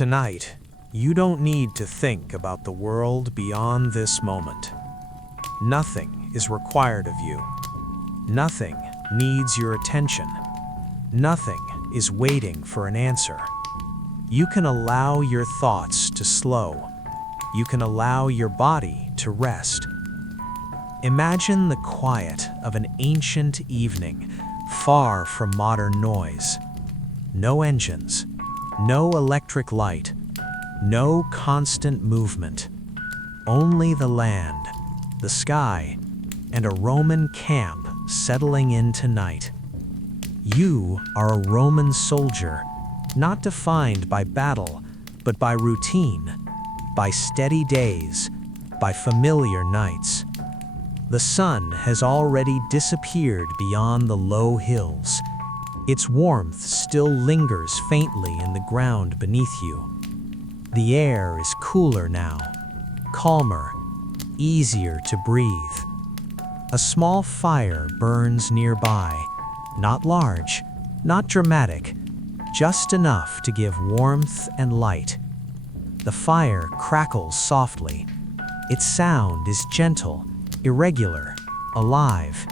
Tonight, you don't need to think about the world beyond this moment. Nothing is required of you. Nothing needs your attention. Nothing is waiting for an answer. You can allow your thoughts to slow. You can allow your body to rest. Imagine the quiet of an ancient evening, far from modern noise. No engines, no electric light, no constant movement. Only the land, the sky, and a Roman camp settling into night. You are a Roman soldier, not defined by battle, but by routine, by steady days, by familiar nights. The sun has already disappeared beyond the low hills. Its warmth still lingers faintly in the ground beneath you. The air is cooler now, calmer, easier to breathe. A small fire burns nearby, not large, not dramatic, just enough to give warmth and light. The fire crackles softly. Its sound is gentle, irregular, alive.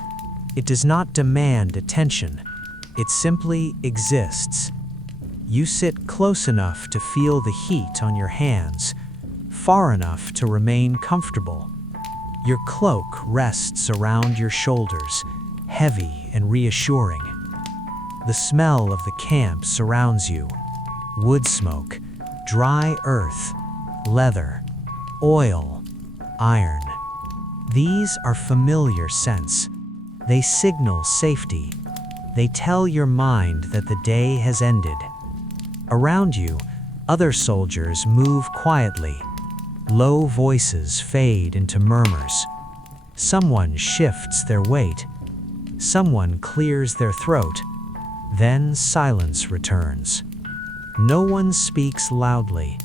It does not demand attention. It simply exists. You sit close enough to feel the heat on your hands, far enough to remain comfortable. Your cloak rests around your shoulders, heavy and reassuring. The smell of the camp surrounds you. Wood smoke, dry earth, leather, oil, iron. These are familiar scents. They signal safety. They tell your mind that the day has ended. Around you, other soldiers move quietly. Low voices fade into murmurs. Someone shifts their weight. Someone clears their throat. Then silence returns. No one speaks loudly.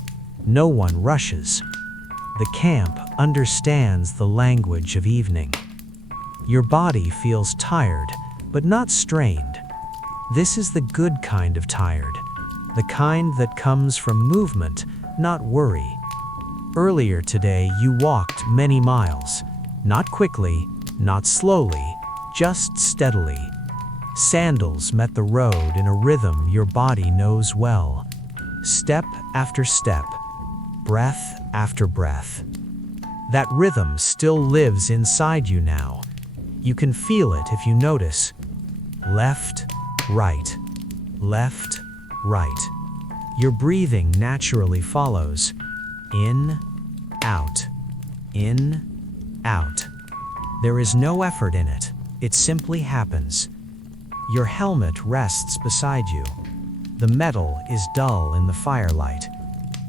No one rushes. The camp understands the language of evening. Your body feels tired, but not strained. This is the good kind of tired, the kind that comes from movement, not worry. Earlier today, you walked many miles, not quickly, not slowly, just steadily. Sandals met the road in a rhythm your body knows well. Step after step, breath after breath. That rhythm still lives inside you now. You can feel it if you notice. Left, right, left, right. Your breathing naturally follows. In, out, in, out. There is no effort in it. It simply happens. Your helmet rests beside you. The metal is dull in the firelight.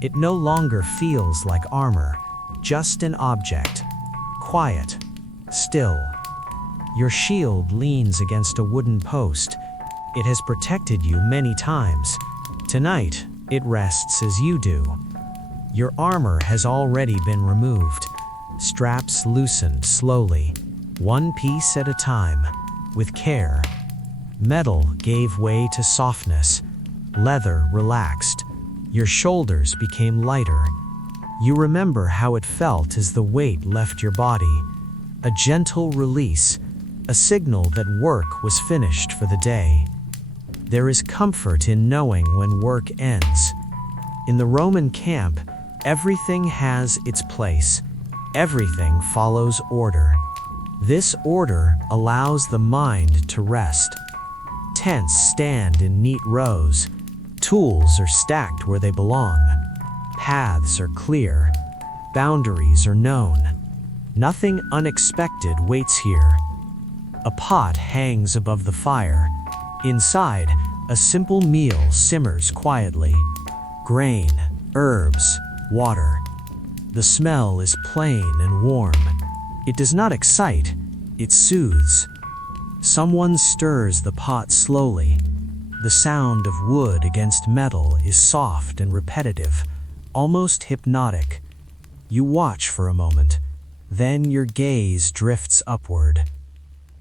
It no longer feels like armor, just an object. Quiet, still. Your shield leans against a wooden post. It has protected you many times. Tonight, it rests as you do. Your armor has already been removed. Straps loosened slowly, one piece at a time, with care. Metal gave way to softness. Leather relaxed. Your shoulders became lighter. You remember how it felt as the weight left your body. A gentle release, a signal that work was finished for the day. There is comfort in knowing when work ends. In the Roman camp, everything has its place. Everything follows order. This order allows the mind to rest. Tents stand in neat rows. Tools are stacked where they belong. Paths are clear. Boundaries are known. Nothing unexpected waits here. A pot hangs above the fire. Inside, a simple meal simmers quietly. Grain, herbs, water. The smell is plain and warm. It does not excite, it soothes. Someone stirs the pot slowly. The sound of wood against metal is soft and repetitive, almost hypnotic. You watch for a moment, then your gaze drifts upward.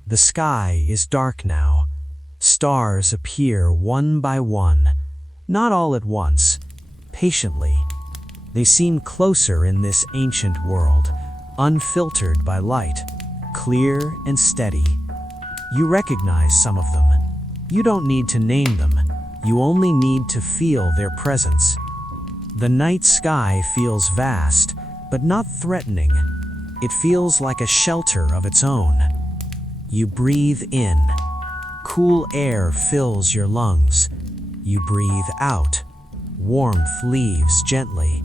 The sky is dark now. Stars appear one by one, not all at once. patiently. They seem closer in this ancient world, unfiltered by light, clear and steady. You recognize some of them. You don't need to name them. You only need to feel their presence. The night sky feels vast, but not threatening. It feels like a shelter of its own. You breathe in. Cool air fills your lungs. You breathe out. Warmth leaves gently.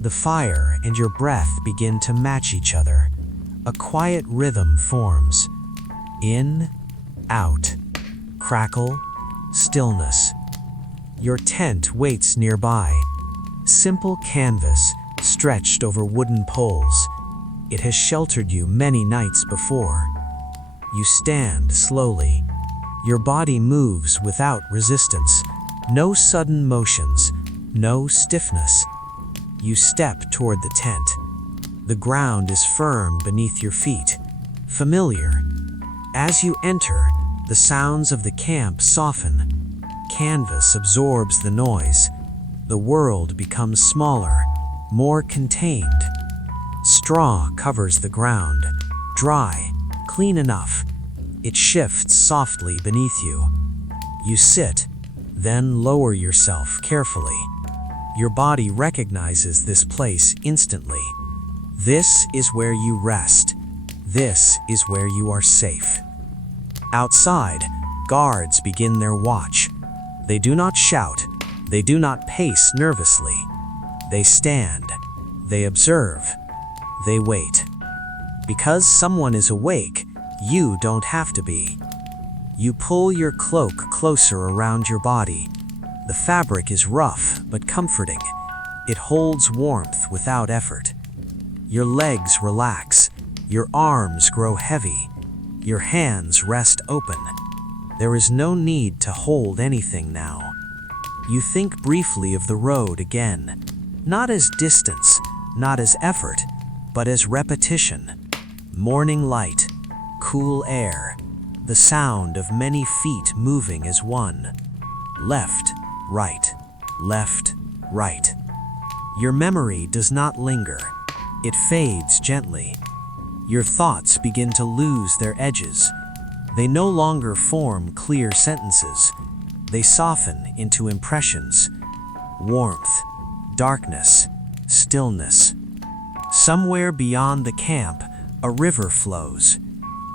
The fire and your breath begin to match each other. A quiet rhythm forms. In, out, crackle, stillness. Your tent waits nearby. Simple canvas stretched over wooden poles. It has sheltered you many nights before. You stand slowly. Your body moves without resistance. No sudden motions, no stiffness. You step toward the tent. The ground is firm beneath your feet, familiar. As you enter, the sounds of the camp soften. Canvas absorbs the noise. The world becomes smaller, more contained. Straw covers the ground, dry, clean enough. It shifts softly beneath you. You sit, then lower yourself carefully. Your body recognizes this place instantly. This is where you rest. This is where you are safe. Outside, guards begin their watch. They do not shout. They do not pace nervously. They stand. They observe. They wait. Because someone is awake, you don't have to be. You pull your cloak closer around your body. The fabric is rough but comforting. It holds warmth without effort. Your legs relax. Your arms grow heavy. Your hands rest open. There is no need to hold anything now. You think briefly of the road again, not as distance, not as effort, but as repetition. Morning light, cool air, the sound of many feet moving as one. Left, right, left, right. Your memory does not linger. It fades gently. Your thoughts begin to lose their edges. They no longer form clear sentences. They soften into impressions. Warmth, darkness, stillness. Somewhere beyond the camp, a river flows.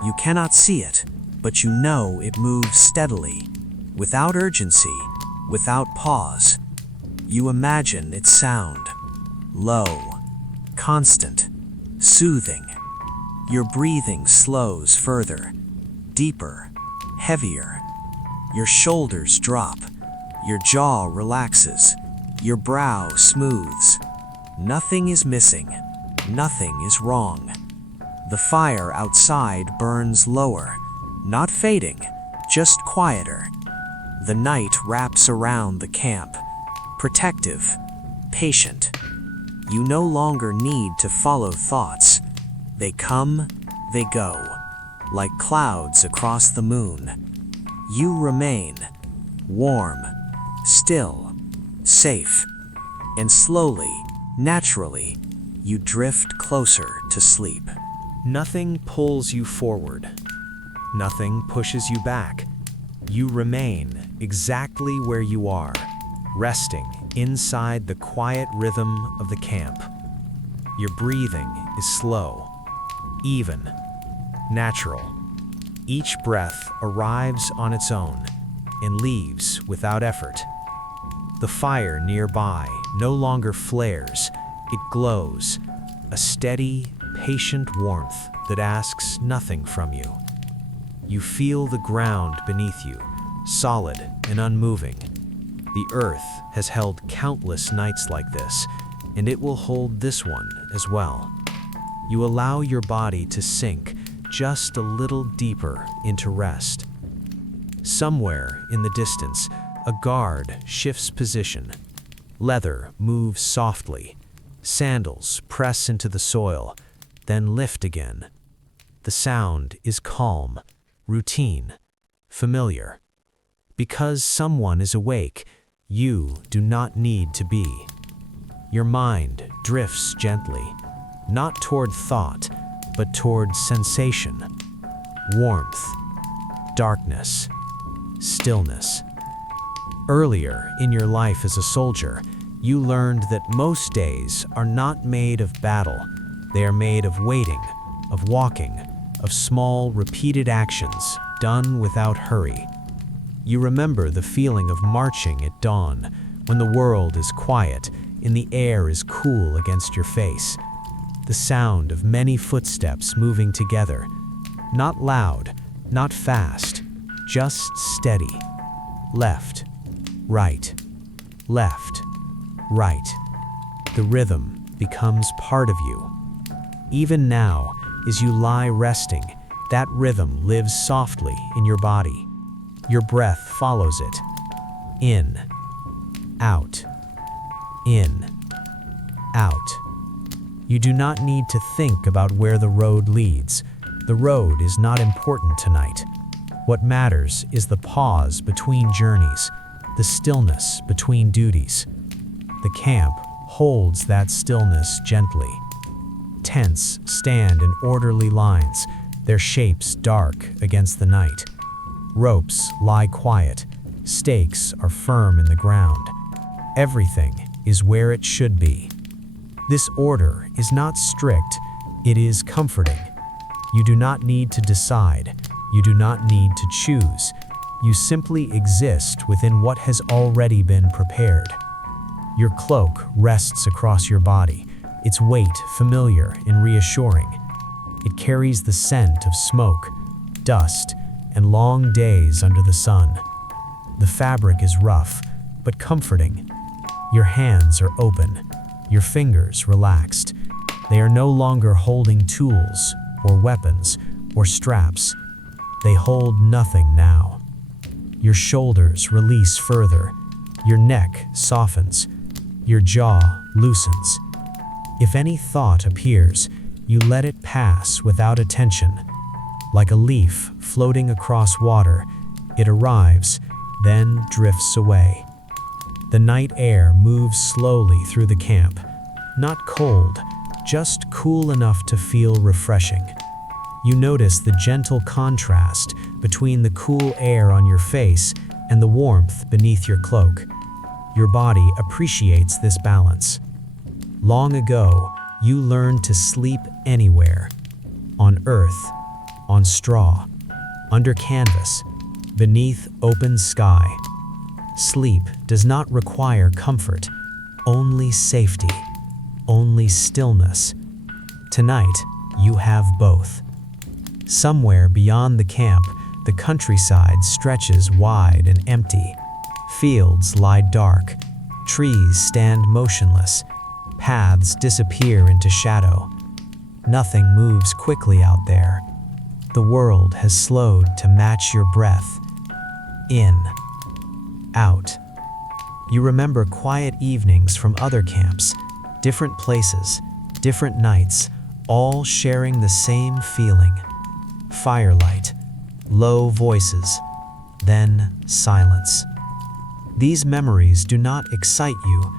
You cannot see it, but you know it moves steadily, without urgency, without pause. You imagine its sound. Low, constant, soothing. Your breathing slows further, deeper, heavier. Your shoulders drop. Your jaw relaxes. Your brow smooths. Nothing is missing. Nothing is wrong. The fire outside burns lower, not fading, just quieter. The night wraps around the camp, protective, patient. You no longer need to follow thoughts. They come, they go, like clouds across the moon. You remain, warm, still, safe, and slowly, naturally, you drift closer to sleep. Nothing pulls you forward. Nothing pushes you back. You remain exactly where you are, resting inside the quiet rhythm of the camp. Your breathing is slow, even, natural. Each breath arrives on its own and leaves without effort. The fire nearby no longer flares, it glows, a steady, patient warmth that asks nothing from you. You feel the ground beneath you, solid and unmoving. The earth has held countless nights like this, and it will hold this one as well. You allow your body to sink just a little deeper into rest. Somewhere in the distance, a guard shifts position. Leather moves softly. Sandals press into the soil, then lift again. The sound is calm, routine, familiar. Because someone is awake, you do not need to be. Your mind drifts gently, not toward thought, but toward sensation, warmth, darkness, stillness. Earlier in your life as a soldier, you learned that most days are not made of battle. They are made of waiting, of walking, of small, repeated actions done without hurry. You remember the feeling of marching at dawn, when the world is quiet and the air is cool against your face. The sound of many footsteps moving together, not loud, not fast, just steady. Left, right, left, right. The rhythm becomes part of you. Even now, as you lie resting, that rhythm lives softly in your body. Your breath follows it. In, out, in, out. You do not need to think about where the road leads. The road is not important tonight. What matters is the pause between journeys, the stillness between duties. The camp holds that stillness gently. Tents stand in orderly lines, their shapes dark against the night. Ropes lie quiet, stakes are firm in the ground. Everything is where it should be. This order is not strict, it is comforting. You do not need to decide, you do not need to choose. You simply exist within what has already been prepared. Your cloak rests across your body, its weight familiar and reassuring. It carries the scent of smoke, dust, and long days under the sun. The fabric is rough, but comforting. Your hands are open, your fingers relaxed. They are no longer holding tools, or weapons, or straps. They hold nothing now. Your shoulders release further, your neck softens, your jaw loosens. If any thought appears, you let it pass without attention. Like a leaf floating across water, it arrives, then drifts away. The night air moves slowly through the camp, not cold, just cool enough to feel refreshing. You notice the gentle contrast between the cool air on your face and the warmth beneath your cloak. Your body appreciates this balance. Long ago, you learned to sleep anywhere. On earth, on straw, under canvas, beneath open sky. Sleep does not require comfort, only safety, only stillness. Tonight, you have both. Somewhere beyond the camp, the countryside stretches wide and empty. Fields lie dark, trees stand motionless, paths disappear into shadow. Nothing moves quickly out there. The world has slowed to match your breath. In, out. You remember quiet evenings from other camps, different places, different nights, all sharing the same feeling. Firelight, low voices, then silence. These memories do not excite you,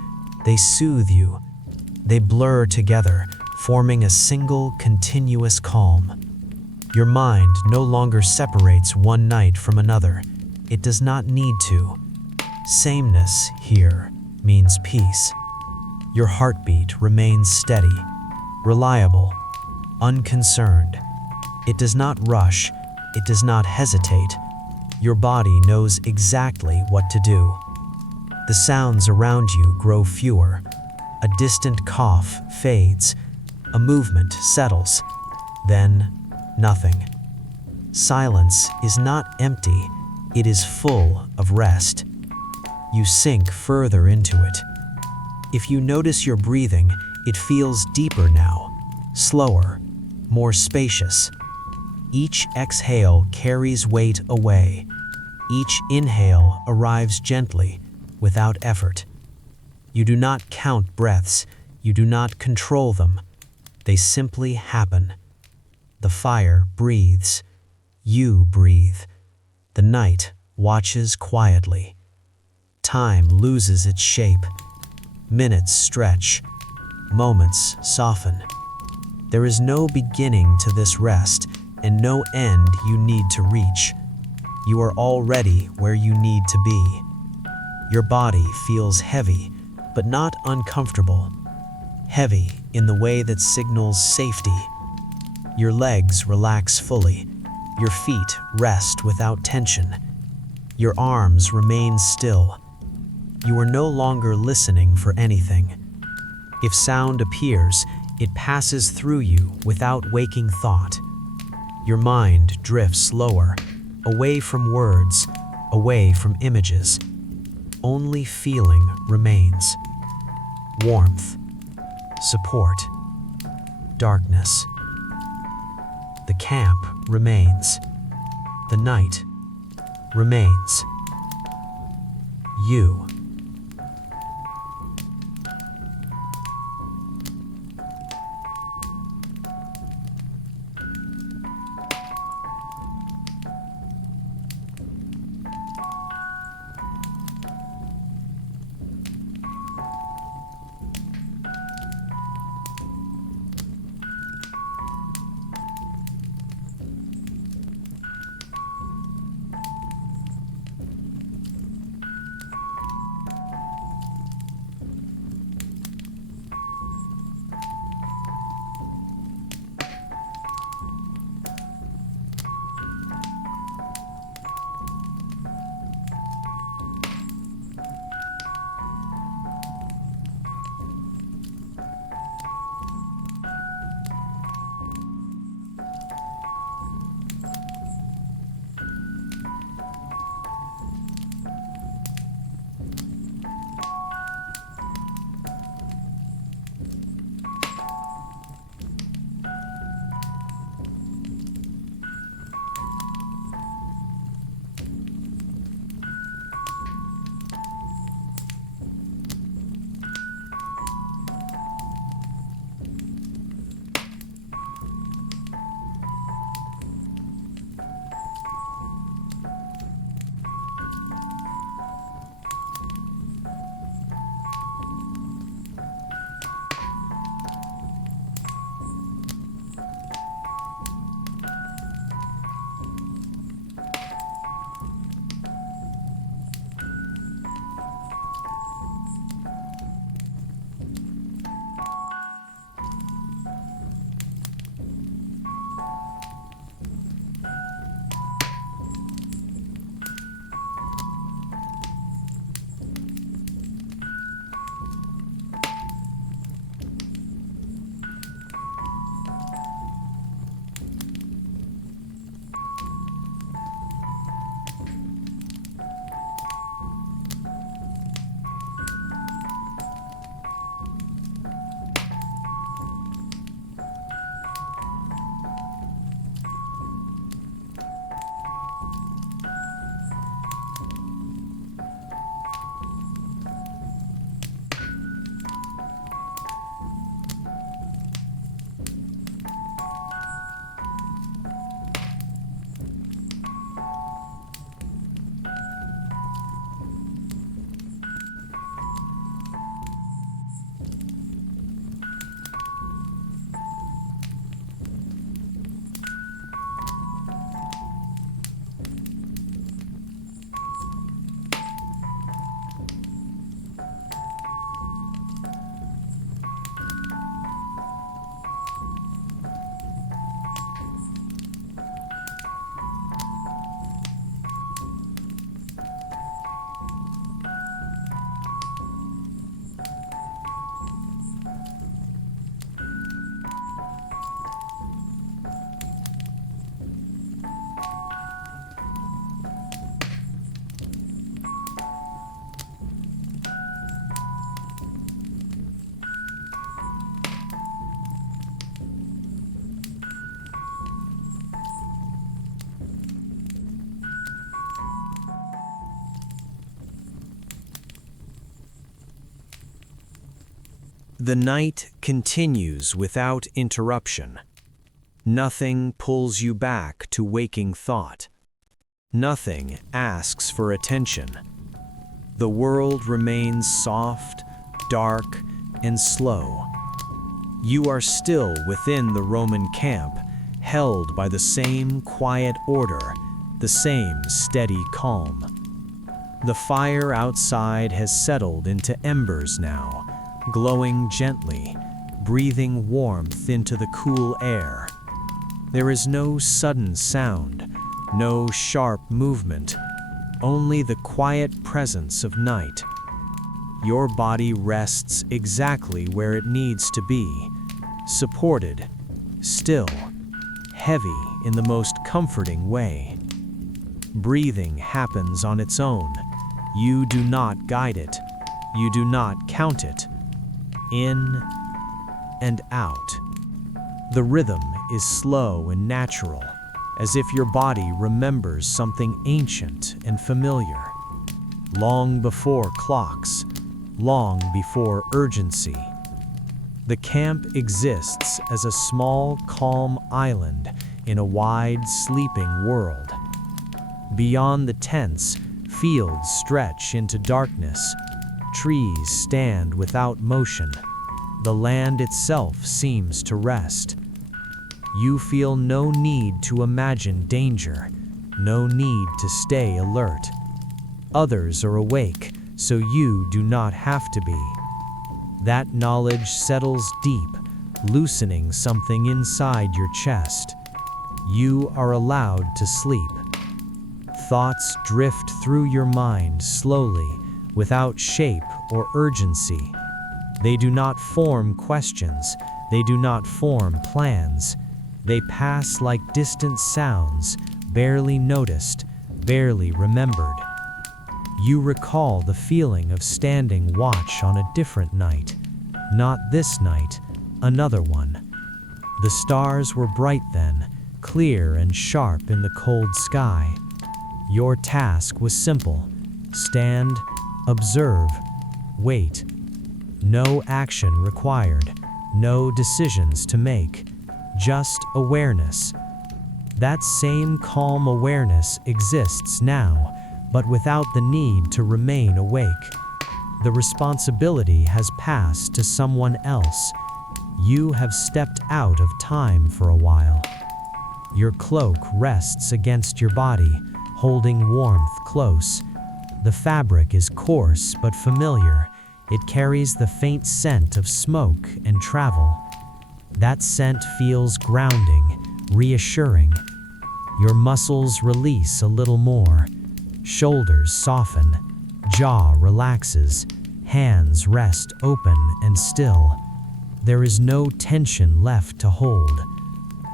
they soothe you. They blur together, forming a single continuous calm. Your mind no longer separates one night from another. It does not need to. Sameness here means peace. Your heartbeat remains steady, reliable, unconcerned. It does not rush, it does not hesitate. Your body knows exactly what to do. The sounds around you grow fewer. A distant cough fades. A movement settles. Then, nothing. Silence is not empty, it is full of rest. You sink further into it. If you notice your breathing, it feels deeper now, slower, more spacious. Each exhale carries weight away. Each inhale arrives gently, without effort. You do not count breaths, you do not control them. They simply happen. The fire breathes. You breathe. The night watches quietly. Time loses its shape. Minutes stretch. Moments soften. There is no beginning to this rest and no end you need to reach. You are already where you need to be. Your body feels heavy, but not uncomfortable. Heavy in the way that signals safety. Your legs relax fully. Your feet rest without tension. Your arms remain still. You are no longer listening for anything. If sound appears, it passes through you without waking thought. Your mind drifts lower, away from words, away from images. Only feeling remains. Warmth, support, darkness. The camp remains. The night remains. You. The night continues without interruption. Nothing pulls you back to waking thought. Nothing asks for attention. The world remains soft, dark, and slow. You are still within the Roman camp, held by the same quiet order, the same steady calm. The fire outside has settled into embers now, glowing gently, breathing warmth into the cool air. There is no sudden sound, no sharp movement, only the quiet presence of night. Your body rests exactly where it needs to be, supported, still, heavy in the most comforting way. Breathing happens on its own. You do not guide it. You do not count it. In and out. The rhythm is slow and natural, as if your body remembers something ancient and familiar. Long before clocks, long before urgency. The camp exists as a small, calm island in a wide, sleeping world. Beyond the tents, fields stretch into darkness. Trees stand without motion. The land itself seems to rest. You feel no need to imagine danger, no need to stay alert. Others are awake, so you do not have to be. That knowledge settles deep, loosening something inside your chest. You are allowed to sleep. Thoughts drift through your mind slowly, without shape or urgency. They do not form questions. They do not form plans. They pass like distant sounds, barely noticed, barely remembered. You recall the feeling of standing watch on a different night. Not this night, another one. The stars were bright then, clear and sharp in the cold sky. Your task was simple. Stand, observe, wait. No action required, no decisions to make, just awareness. That same calm awareness exists now, but without the need to remain awake. The responsibility has passed to someone else. You have stepped out of time for a while. Your cloak rests against your body, holding warmth close. The fabric is coarse but familiar. It carries the faint scent of smoke and travel. That scent feels grounding, reassuring. Your muscles release a little more. Shoulders soften, jaw relaxes, hands rest open and still. There is no tension left to hold.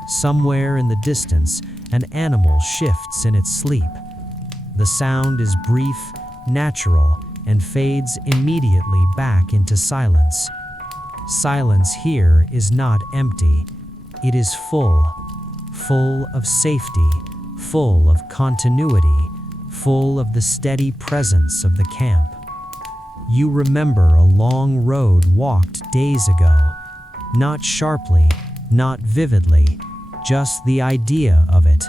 Somewhere in the distance, an animal shifts in its sleep. The sound is brief, natural, and fades immediately back into silence. Silence here is not empty. It is full of safety, full of continuity, full of the steady presence of the camp. You remember a long road walked days ago. Not sharply, not vividly, just the idea of it.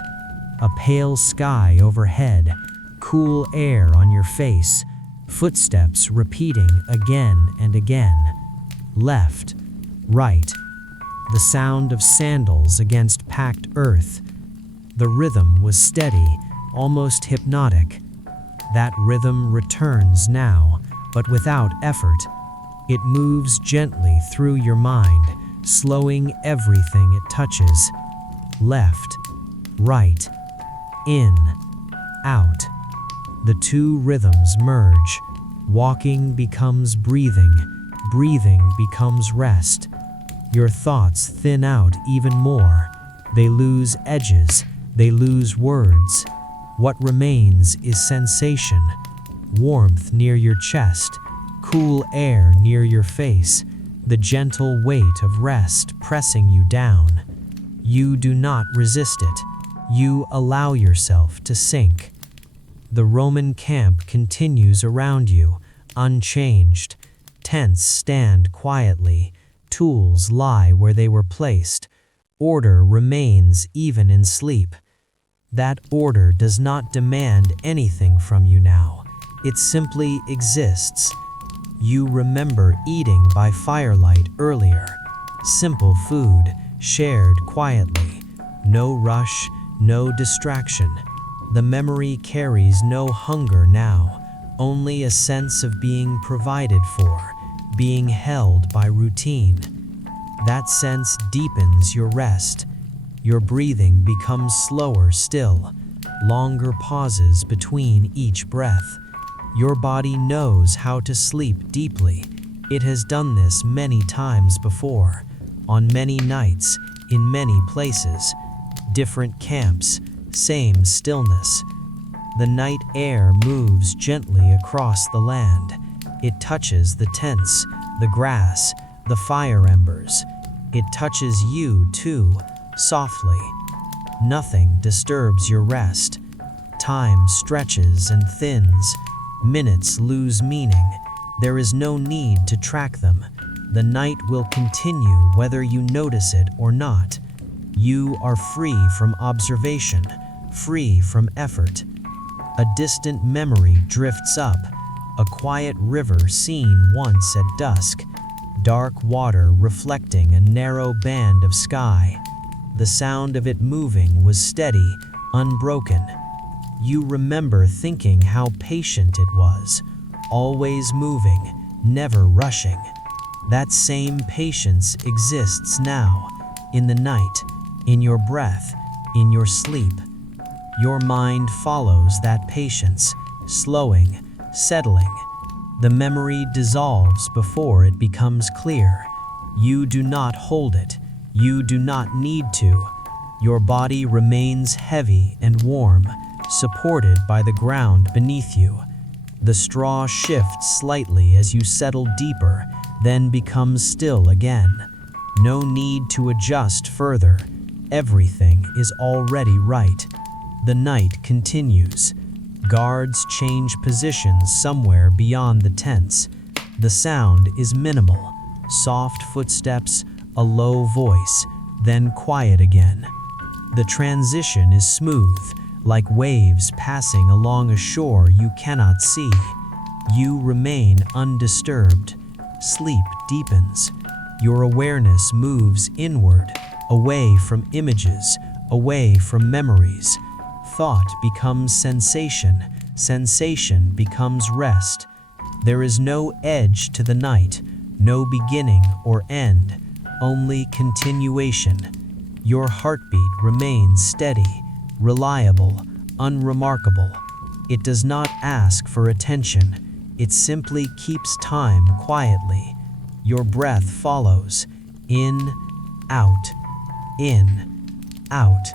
A pale sky overhead, cool air on your face, footsteps repeating again and again. Left, right, the sound of sandals against packed earth. The rhythm was steady, almost hypnotic. That rhythm returns now, but without effort. It moves gently through your mind, slowing everything it touches. Left, right, in, out. The two rhythms merge. Walking becomes breathing. Breathing becomes rest. Your thoughts thin out even more. They lose edges. They lose words. What remains is sensation. Warmth near your chest. Cool air near your face. The gentle weight of rest pressing you down. You do not resist it. You allow yourself to sink. The Roman camp continues around you, unchanged. Tents stand quietly. Tools lie where they were placed. Order remains even in sleep. That order does not demand anything from you now. It simply exists. You remember eating by firelight earlier. Simple food, shared quietly. No rush, no distraction. The memory carries no hunger now, only a sense of being provided for, being held by routine. That sense deepens your rest. Your breathing becomes slower still, longer pauses between each breath. Your body knows how to sleep deeply. It has done this many times before, on many nights, in many places. Different camps, same stillness. The night air moves gently across the land. It touches the tents, the grass, the fire embers. It touches you too, softly. Nothing disturbs your rest. Time stretches and thins. Minutes lose meaning. There is no need to track them. The night will continue whether you notice it or not. You are free from observation, free from effort. A distant memory drifts up, a quiet river seen once at dusk, dark water reflecting a narrow band of sky. The sound of it moving was steady, unbroken. You remember thinking how patient it was, always moving, never rushing. That same patience exists now, in the night, in your breath, in your sleep. Your mind follows that patience, slowing, settling. The memory dissolves before it becomes clear. You do not hold it. You do not need to. Your body remains heavy and warm, supported by the ground beneath you. The straw shifts slightly as you settle deeper, then becomes still again. No need to adjust further. Everything is already right. The night continues. Guards change positions somewhere beyond the tents. The sound is minimal. Soft footsteps, a low voice, then quiet again. The transition is smooth, like waves passing along a shore you cannot see. You remain undisturbed. Sleep deepens. Your awareness moves inward, away from images, away from memories. Thought becomes sensation. Sensation becomes rest. There is no edge to the night, no beginning or end, only continuation. Your heartbeat remains steady, reliable, unremarkable. It does not ask for attention. It simply keeps time quietly. Your breath follows. In, out, out.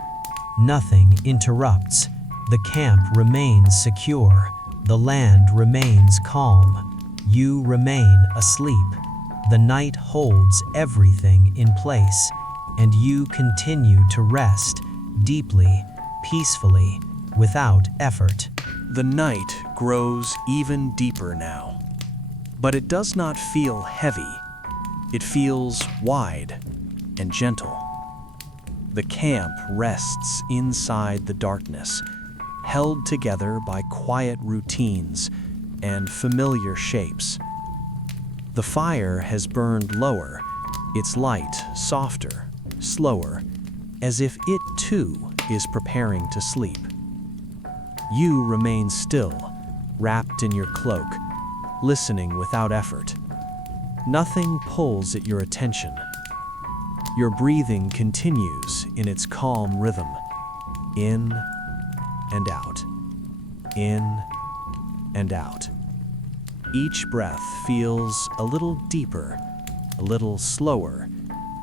Nothing interrupts. The camp remains secure. The land remains calm. You remain asleep. The night holds everything in place, and you continue to rest deeply, peacefully, without effort. The night grows even deeper now, but it does not feel heavy. It feels wide and gentle. The camp rests inside the darkness, held together by quiet routines and familiar shapes. The fire has burned lower, its light softer, slower, as if it too is preparing to sleep. You remain still, wrapped in your cloak, listening without effort. Nothing pulls at your attention. Your breathing continues in its calm rhythm, in and out, in and out. Each breath feels a little deeper, a little slower,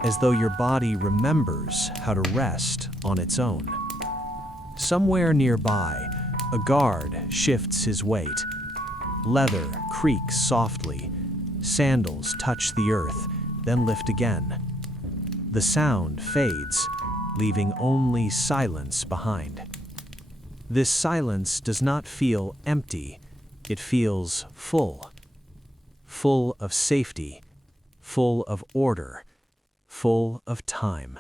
as though your body remembers how to rest on its own. Somewhere nearby, a guard shifts his weight. Leather creaks softly. Sandals touch the earth, then lift again. The sound fades, leaving only silence behind. This silence does not feel empty. It feels full. Full of safety, full of order, full of time.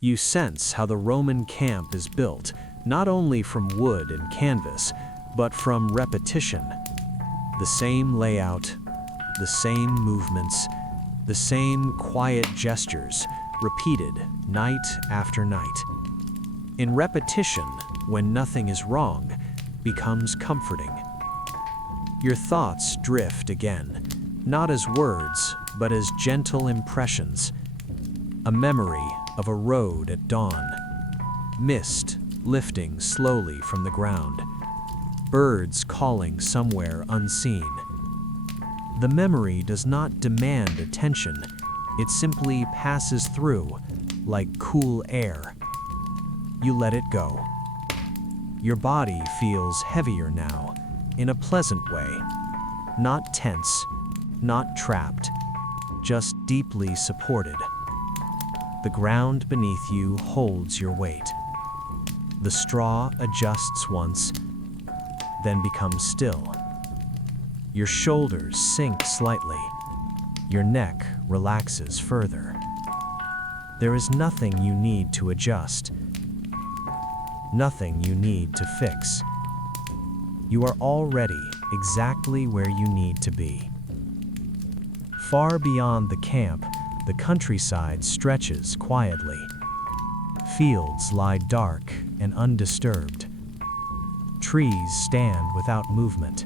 You sense how the Roman camp is built, not only from wood and canvas, but from repetition. The same layout, the same movements, the same quiet gestures, repeated night after night. In repetition, when nothing is wrong, becomes comforting. Your thoughts drift again, not as words, but as gentle impressions. A memory of a road at dawn, mist lifting slowly from the ground, birds calling somewhere unseen. The memory does not demand attention, it simply passes through, like cool air. You let it go. Your body feels heavier now, in a pleasant way. Not tense, not trapped, just deeply supported. The ground beneath you holds your weight. The straw adjusts once, then becomes still. Your shoulders sink slightly. Your neck relaxes further. There is nothing you need to adjust, nothing you need to fix. You are already exactly where you need to be. Far beyond the camp, the countryside stretches quietly. Fields lie dark and undisturbed. Trees stand without movement.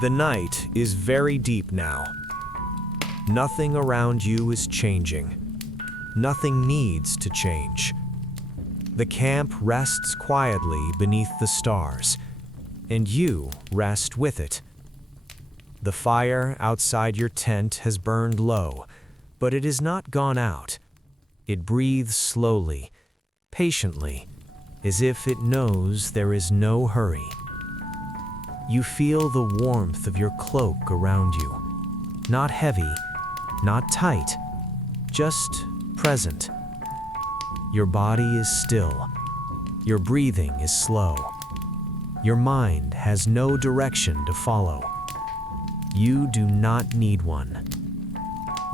The night is very deep now. Nothing around you is changing. Nothing needs to change. The camp rests quietly beneath the stars, and you rest with it. The fire outside your tent has burned low, but it has not gone out. It breathes slowly, patiently, as if it knows there is no hurry. You feel the warmth of your cloak around you. Not heavy, not tight, just present. Your body is still. Your breathing is slow. Your mind has no direction to follow. You do not need one.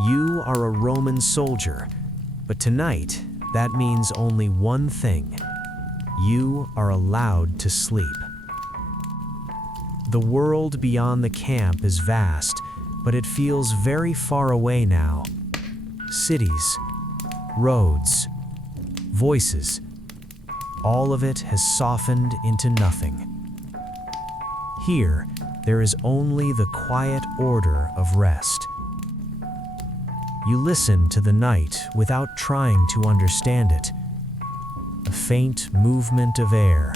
You are a Roman soldier, but tonight that means only one thing. You are allowed to sleep. The world beyond the camp is vast, but it feels very far away now. Cities, roads, voices, all of it has softened into nothing. Here, there is only the quiet order of rest. You listen to the night without trying to understand it. A faint movement of air,